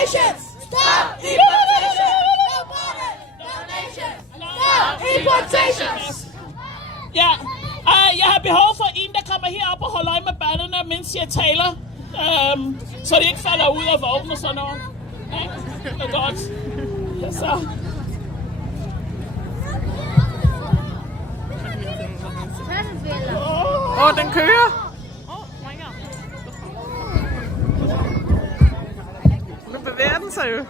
deportations! Stop deportations! No borders! No nations! Stop deportations! Ja, jeg har behov for en, der kommer herop og holder øje med børnene, mens jeg taler. Så de ikke falder ud af vognen og sådan noget. Ja, det er godt. Så. Den kører. Nu bevæger den sig jo.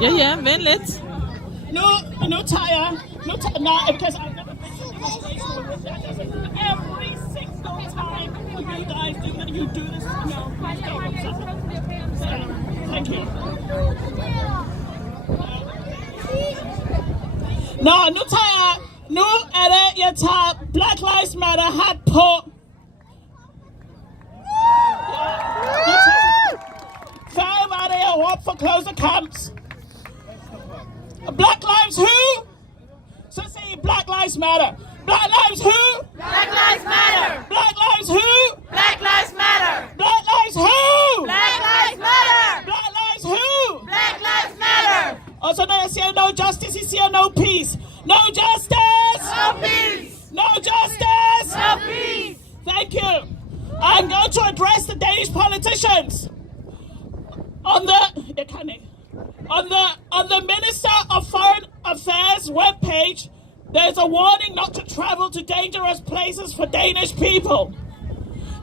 Ja, vent lidt. Nu tager jeg. Nej, because I've never been to a situation with that. Every single time you guys do that, you do this. No, thank you. Nå, nu er det, jeg tager Black Lives Matter hat på. Før var det, jeg råbte for close camps. Black Lives who? Så sig Black Lives Matter. Black Lives who? Black Lives Matter! Black Lives who? Black Lives Matter! Black Lives who? Black Lives Matter! Black Lives who? Black Lives Matter! Og så når jeg siger no justice, I siger no peace. No justice! No peace! No justice! No peace! Thank you. I'm going to address the Danish politicians. On the Minister of Foreign Affairs webpage, there's a warning not to travel to dangerous places for Danish people.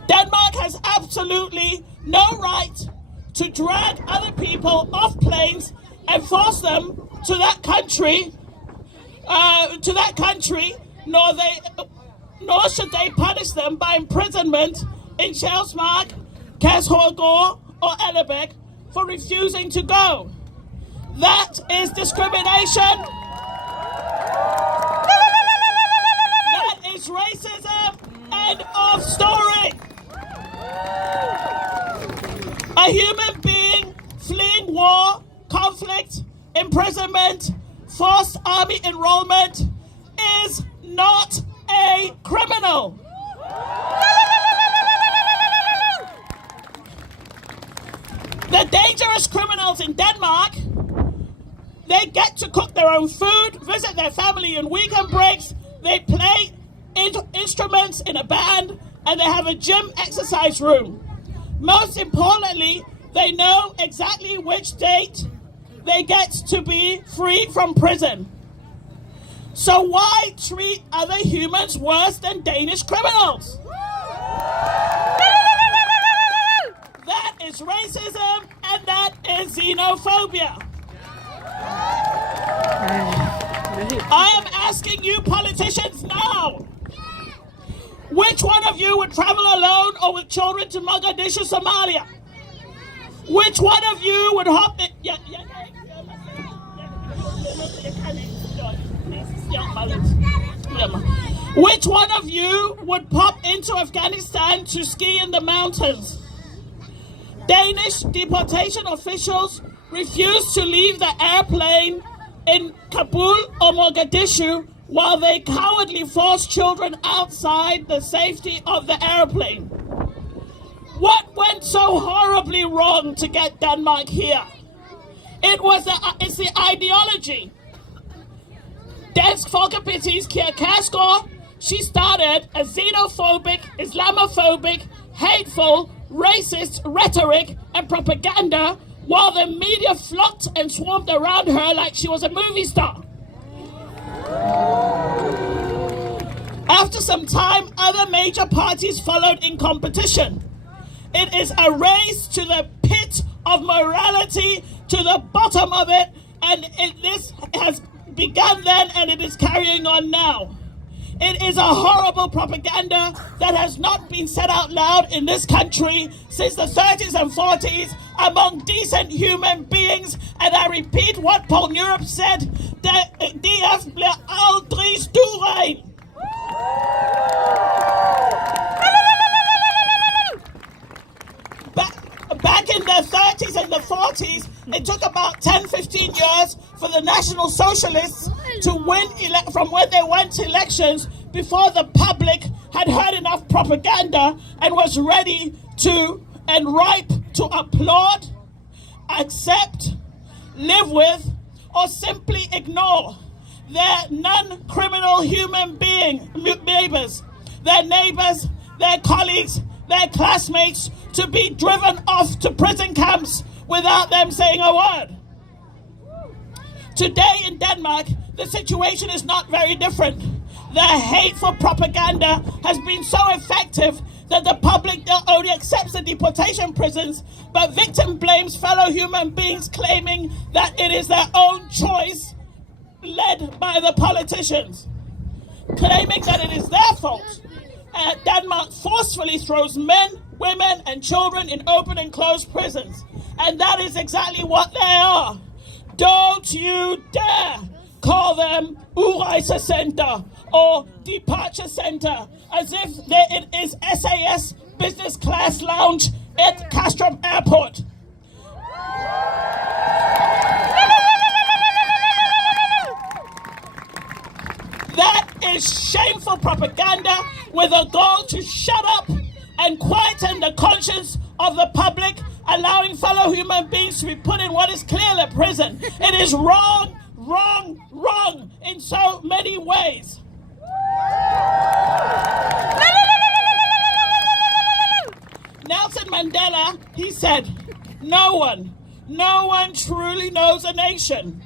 Denmark has absolutely no right to drag other people off planes and force them to that country, nor should they punish them by imprisonment in Sjælsmark, Kærshovedgård, or Ellebæk for refusing to go. That is discrimination. That is racism. End of story. A human being fleeing war, conflict, imprisonment, forced army enrollment is not a criminal. The dangerous criminals in Denmark, they get to cook their own food, visit their family on weekend breaks, they play instruments in a band, and they have a gym exercise room. Most importantly, they know exactly which date they get to be free from prison. So why treat other humans worse than Danish criminals? That is racism and that is xenophobia. I am asking you politicians now. Which one of you would travel alone or with children to Mogadishu, Somalia? Which one of you would hop in? Which one of you would pop into Afghanistan to ski in the mountains? Danish deportation officials refused to leave the airplane in Kabul or Mogadishu while they cowardly forced children outside the safety of the airplane. What went so horribly wrong to get Denmark here? It's the ideology. Dansk Folkeparti's Kjær Kærsgaard, she started a xenophobic, Islamophobic, hateful, racist rhetoric and propaganda while the media flocked and swarmed around her like she was a movie star. After some time, other major parties followed in competition. It is a race to the pit of morality, to the bottom of it, and this has begun then and it is carrying on now. It is a horrible propaganda that has not been said out loud in this country since the 30s and 40s among decent human beings. And I repeat what Paul Europe said, DF bliver aldrig stueren. Back in the 30s and the 40s, it took about 10-15 years for the National Socialists to win from when they went to elections before the public had heard enough propaganda and was ready to and ripe to applaud, accept, live with, or simply ignore their non-criminal human neighbors, their colleagues, their classmates, to be driven off to prison camps without them saying a word. Today in Denmark, the situation is not very different. The hateful propaganda has been so effective that the public not only accepts the deportation prisons, but victim blames fellow human beings, claiming that it is their own choice led by the politicians, claiming that it is their fault. Denmark forcefully throws men, women and children in open and closed prisons. And that is exactly what they are. Don't you dare call them udrejsecenter or departure center as if it is SAS business class lounge at Kastrup Airport. That is shameful propaganda with a goal to shut up and quieten the conscience of the public, allowing fellow human beings to be put in what is clearly prison. It is wrong, wrong, wrong in so many ways. Nelson Mandela, he said, no one truly knows a nation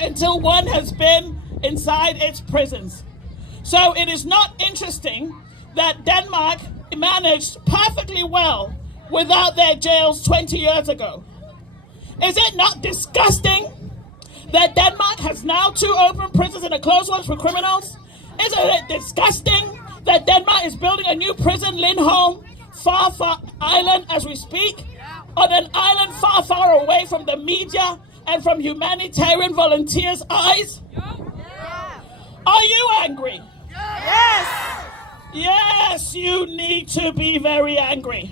until one has been inside its prisons. So it is not interesting that Denmark managed perfectly well without their jails 20 years ago. Is it not disgusting that Denmark has now 2 open prisons and a closed one for criminals? Isn't it disgusting that Denmark is building a new prison, Lindholm, far island as we speak, on an island far, far away from the media and from humanitarian volunteers' eyes? Are you angry? Yes! Yes, you need to be very angry.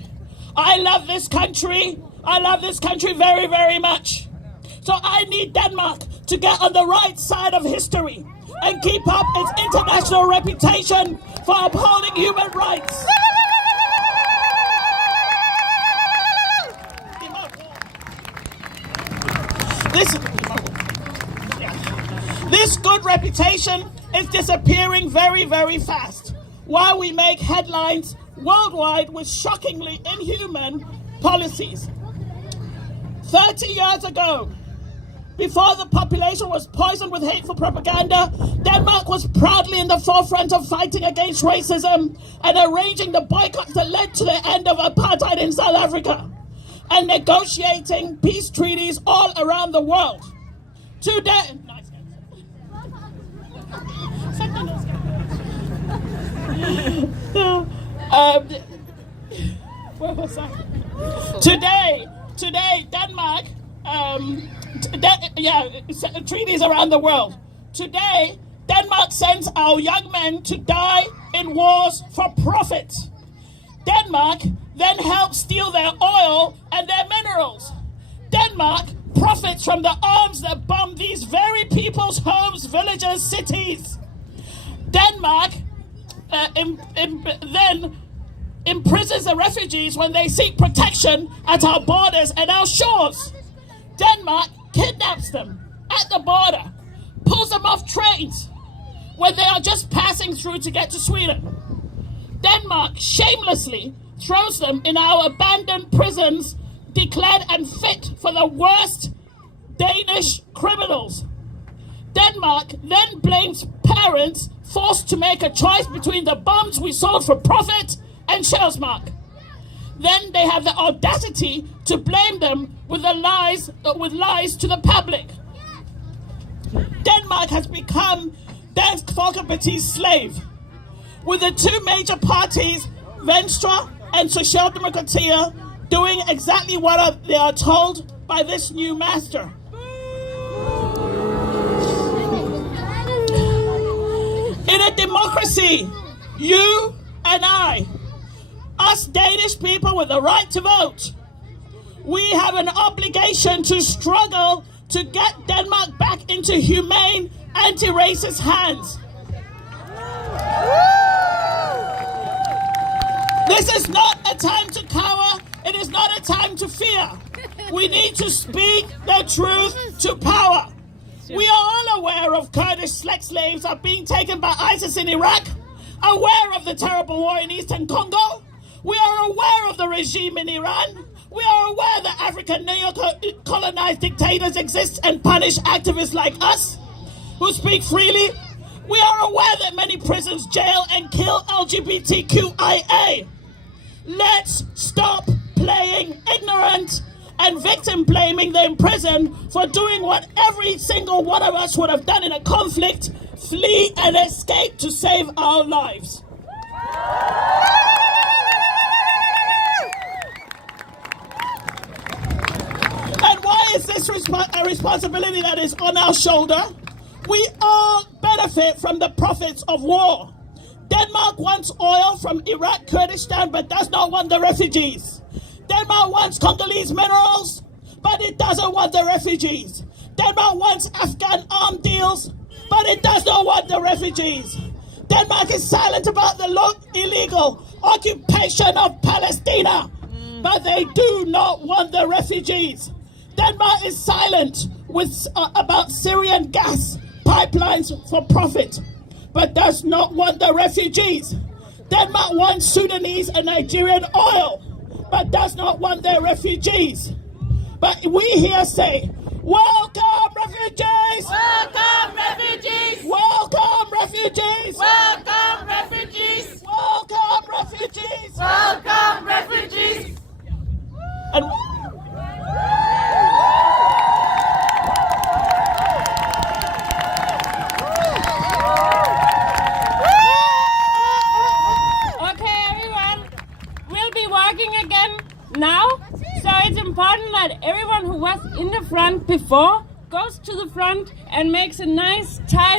I love this country. I love this country very, very much. So I need Denmark to get on the right side of history and keep up its international reputation for upholding human rights. This good reputation is disappearing very, very fast, while we make headlines worldwide with shockingly inhuman policies. 30 years ago, before the population was poisoned with hateful propaganda, Denmark was proudly in the forefront of fighting against racism and arranging the boycotts that led to the end of apartheid in South Africa, and negotiating peace treaties all around the world. Today, where was I? Today, Denmark, treaties around the world. Today, Denmark sends our young men to die in wars for profit. Denmark then helps steal their oil and their minerals. Denmark profits from the arms that bomb these very people's homes, villages, cities. Denmark then imprisons the refugees when they seek protection at our borders and our shores. Denmark kidnaps them at the border, pulls them off trains when they are just passing through to get to Sweden. Denmark shamelessly throws them in our abandoned prisons, declared unfit for the worst Danish criminals. Denmark then blames parents forced to make a choice between the bombs we sold for profit and Sjælsmark. Then they have the audacity to blame them with lies to the public. Denmark has become Dansk Folkeparti's slave, with the 2 major parties, Venstre and Socialdemokratiet, doing exactly what they are told by this new master. In a democracy, you and I, us Danish people with the right to vote, we have an obligation to struggle to get Denmark back into humane, anti-racist hands. This is not a time to cower. It is not a time to fear. We need to speak the truth to power. We are all aware of Kurdish sex slaves are being taken by ISIS in Iraq, aware of the terrible war in Eastern Congo. We are aware of the regime in Iran. We are aware that African neo-colonized dictators exist and punish activists like us who speak freely. We are aware that many prisons jail and kill LGBTQIA. Let's stop playing ignorant and victim blaming the imprisoned for doing what every single one of us would have done in a conflict, flee and escape to save our lives. And why is this a responsibility that is on our shoulder? We all benefit from the profits of war. Denmark wants oil from Iraq, Kurdistan, but does not want the refugees. Denmark wants Congolese minerals, but it doesn't want the refugees. Denmark wants Afghan arm deals, but it does not want the refugees. Denmark is silent about the illegal occupation of Palestine, but they do not want the refugees. Denmark is silent about Syrian gas pipelines for profit, but does not want the refugees. Denmark wants Sudanese and Nigerian oil, but does not want their refugees. But we here say, welcome refugees! Welcome, refugees! Welcome refugees! Welcome, refugees! Welcome refugees! Welcome, refugees! And Okay, everyone, we'll be walking again now. So it's important that everyone who was in the front before goes to the front and makes a nice tight